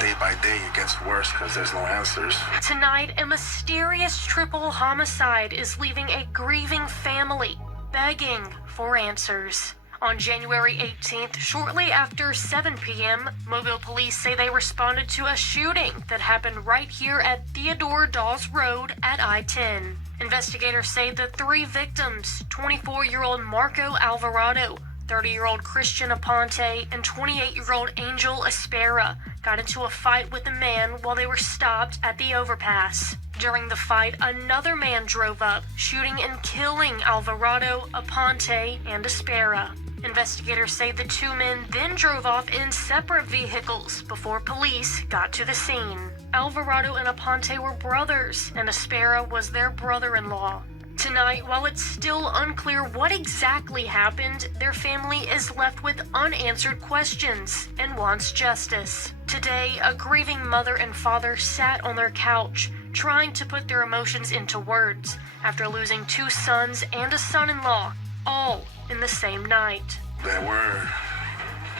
Day by day, it gets worse because there's no answers. Tonight, a mysterious triple homicide is leaving a grieving family begging for answers. On January 18th, shortly after 7 p.m., Mobile police say they responded to a shooting that happened right here at Theodore Dawes Road at I-10. Investigators say the three victims, 24-year-old Marco Alvarado, 30-year-old Christian Aponte, and 28-year-old Angel Espera, got into a fight with a man while they were stopped at the overpass. During the fight, another man drove up, shooting and killing Alvarado, Aponte, and Espera. Investigators say the two men then drove off in separate vehicles before police got to the scene. Alvarado and Aponte were brothers, and Espera was their brother-in-law. Tonight, while it's still unclear what exactly happened, their family is left with unanswered questions and wants justice. Today, a grieving mother and father sat on their couch, trying to put their emotions into words after losing two sons and a son-in-law, all in the same night. They were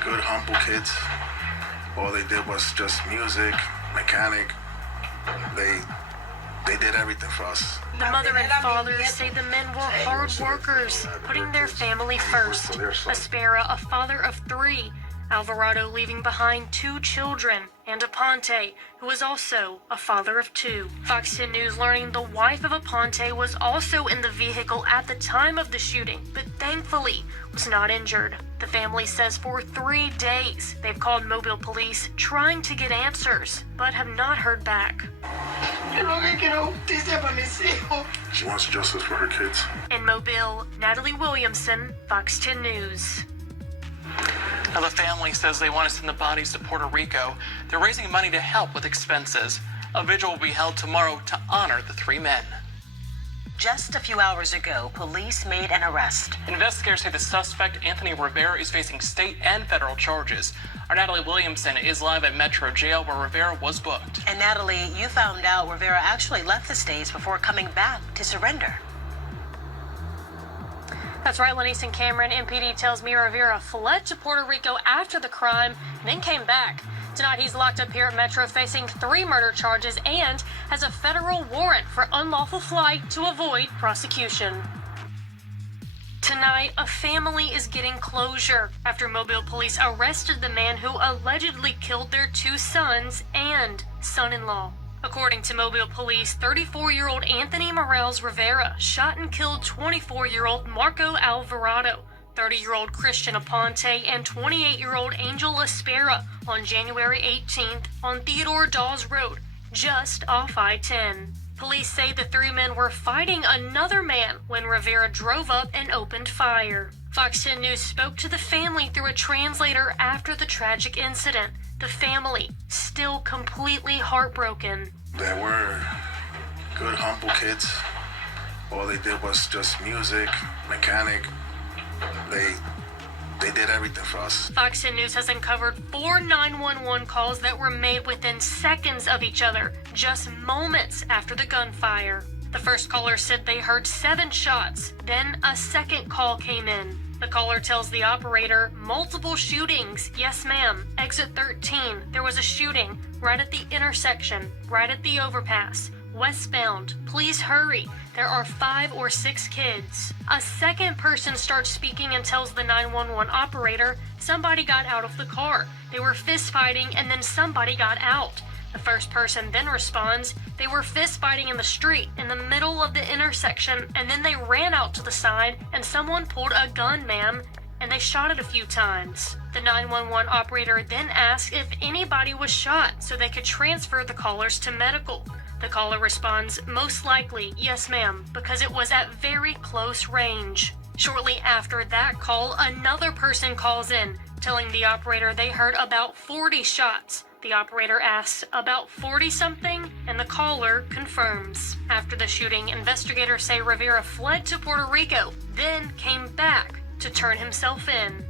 good, humble kids. All they did was just music, mechanic. They did everything for us. The mother and father say the men were hard workers, putting their family first. Espera, a father of three. Alvarado leaving behind two children, and Aponte, who was also a father of two. Fox 10 News learning the wife of Aponte was also in the vehicle at the time of the shooting, but thankfully was not injured. The family says for 3 days they've called Mobile police trying to get answers, but have not heard back. She wants justice for her kids. In Mobile, Natalie Williamson, Fox 10 News. Now, the family says they want to send the bodies to Puerto Rico. They're raising money to help with expenses. A vigil will be held tomorrow to honor the three men. Just a few hours ago, police made an arrest. Investigators say the suspect, Anthony Rivera, is facing state and federal charges. Our Natalie Williamson is live at Metro Jail, where Rivera was booked. And Natalie, you found out Rivera actually left the States before coming back to surrender. That's right, Lenise and Cameron. MPD tells me Rivera fled to Puerto Rico after the crime, then came back. Tonight, he's locked up here at Metro facing 3 murder charges and has a federal warrant for unlawful flight to avoid prosecution. Tonight, a family is getting closure after Mobile police arrested the man who allegedly killed their 2 sons and son-in-law. According to Mobile police, 34-year-old Anthony Morales Rivera shot and killed 24-year-old Marco Alvarado, 30-year-old Christian Aponte, and 28-year-old Angel Espera on January 18th on Theodore Dawes Road, just off I-10. Police say the 3 men were fighting another man when Rivera drove up and opened fire. Fox 10 News spoke to the family through a translator after the tragic incident. The family still completely heartbroken. They were good, humble kids. All they did was just music, mechanic. They did everything for us. Fox 10 News has uncovered 4 911 calls that were made within seconds of each other, just moments after the gunfire. The first caller said they heard 7 shots. Then a second call came in. The caller tells the operator, multiple shootings. Yes, ma'am. Exit 13. There was a shooting right at the intersection, right at the overpass. Westbound. Please hurry. There are 5 or 6 kids. A second person starts speaking and tells the 911 operator somebody got out of the car. They were fist fighting and then somebody got out. The first person then responds, they were fist fighting in the street in the middle of the intersection, and then they ran out to the side and someone pulled a gun, ma'am, and they shot it a few times. The 911 operator then asked if anybody was shot so they could transfer the callers to medical. The caller responds, most likely, yes ma'am, because it was at very close range. Shortly after that call, another person calls in, telling the operator they heard about 40 shots. The operator asks, about 40-something? And the caller confirms. After the shooting, investigators say Rivera fled to Puerto Rico, then came back to turn himself in.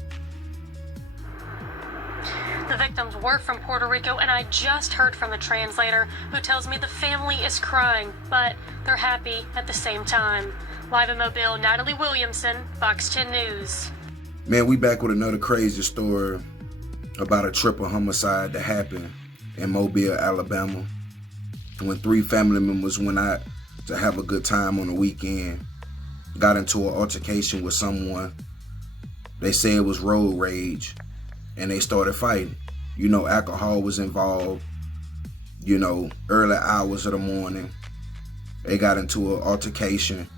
The victims were from Puerto Rico, and I just heard from the translator who tells me the family is crying, but they're happy at the same time. Live in Mobile, Natalie Williamson, Fox 10 News. Man, we back with another crazy story about a triple homicide that happened in Mobile, Alabama, when 3 family members went out to have a good time on the weekend, got into an altercation with someone. They said it was road rage, and they started fighting. You know, alcohol was involved, you know, early hours of the morning. They got into an altercation.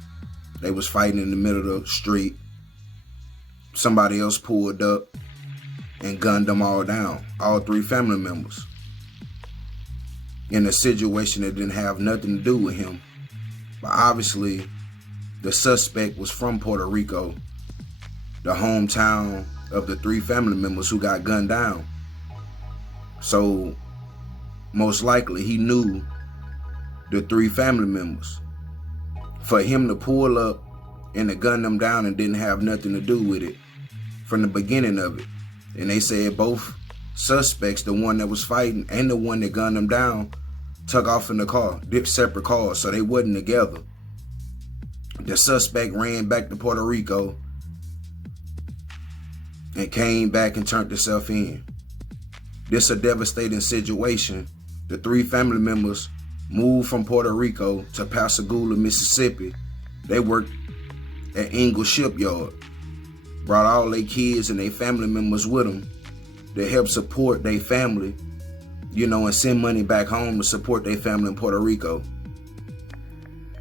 They was fighting in the middle of the street. Somebody else pulled up and gunned them all down, all 3 family members, in a situation that didn't have nothing to do with him. But obviously, the suspect was from Puerto Rico, the hometown of the 3 family members who got gunned down. So, most likely, he knew the 3 family members. For him to pull up and to gun them down and didn't have nothing to do with it from the beginning of it. And they said both suspects, the one that was fighting and the one that gunned them down, took off in the car, dipped separate cars, so they wasn't together. The suspect ran back to Puerto Rico and came back and turned himself in. This a devastating situation. The 3 family members moved from Puerto Rico to Pascagoula, Mississippi. They worked at Ingalls shipyard. Brought all their kids and their family members with them to help support their family, you know, and send money back home to support their family in Puerto Rico.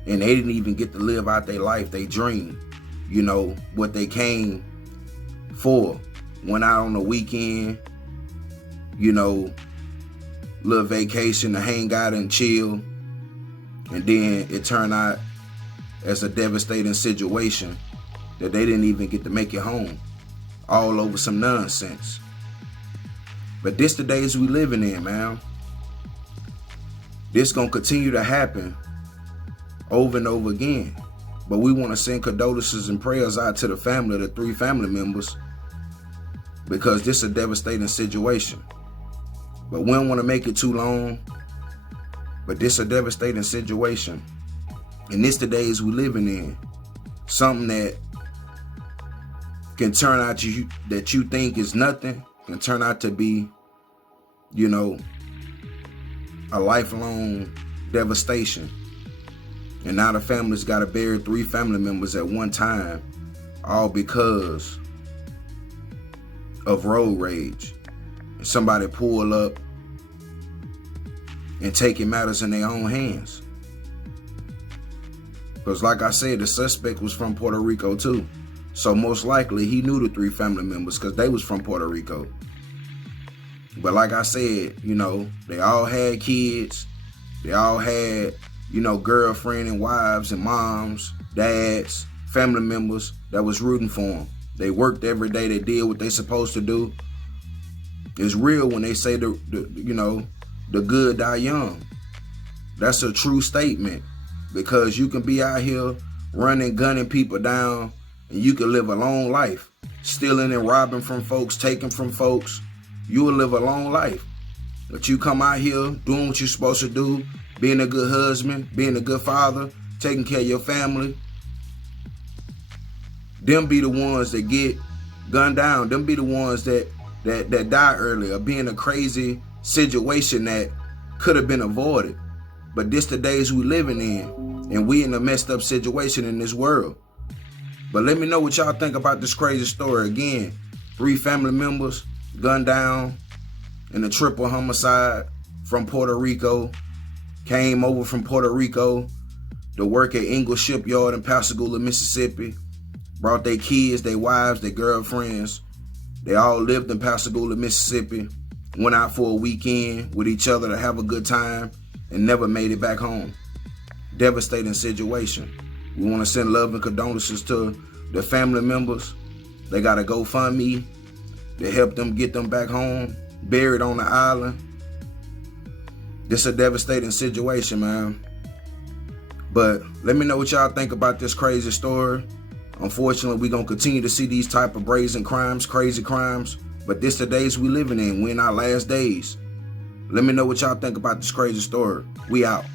And they didn't even get to live out their life, their dream, you know, what they came for. Went out on the weekend, you know, little vacation to hang out and chill. And then it turned out as a devastating situation that they didn't even get to make it home, all over some nonsense. But this the days we living in, man. This gonna continue to happen over and over again. But we want to send condolences and prayers out to the family of the 3 family members, because this is a devastating situation. But we don't want to make it too long. But this is a devastating situation. And this the days we living in. Something that can turn out that you think is nothing, can turn out to be, you know, a lifelong devastation. And now the family's got to bury 3 family members at one time, all because of road rage. And somebody pull up and taking matters in their own hands. Because like I said, the suspect was from Puerto Rico too. So most likely he knew the 3 family members because they was from Puerto Rico. But like I said, you know, they all had kids. They all had, you know, girlfriend and wives and moms, dads, family members that was rooting for them. They worked every day. They did what they supposed to do. It's real when they say the you know, the good die young. That's a true statement, because you can be out here running, gunning people down, and you can live a long life, stealing and robbing from folks, taking from folks. You will live a long life. But you come out here doing what you're supposed to do, being a good husband, being a good father, taking care of your family. Them be the ones that get gunned down. Them be the ones that die early, or be in a crazy situation that could have been avoided. But this the days we living in, and we in a messed up situation in this world. But let me know what y'all think about this crazy story. Again, 3 family members gunned down in a triple homicide from Puerto Rico. Came over from Puerto Rico to work at Ingalls shipyard in Pascagoula, Mississippi. Brought their kids, their wives, their girlfriends. They all lived in Pascagoula, Mississippi. Went out for a weekend with each other to have a good time and never made it back home. Devastating situation. We want to send love and condolences to the family members. They got a GoFundMe to help them get them back home, buried on the island. This is a devastating situation, man. But let me know what y'all think about this crazy story. Unfortunately, we're going to continue to see these type of brazen crimes, crazy crimes, But this the days we living in. We in our last days. Let me know what y'all think about this crazy story. We out.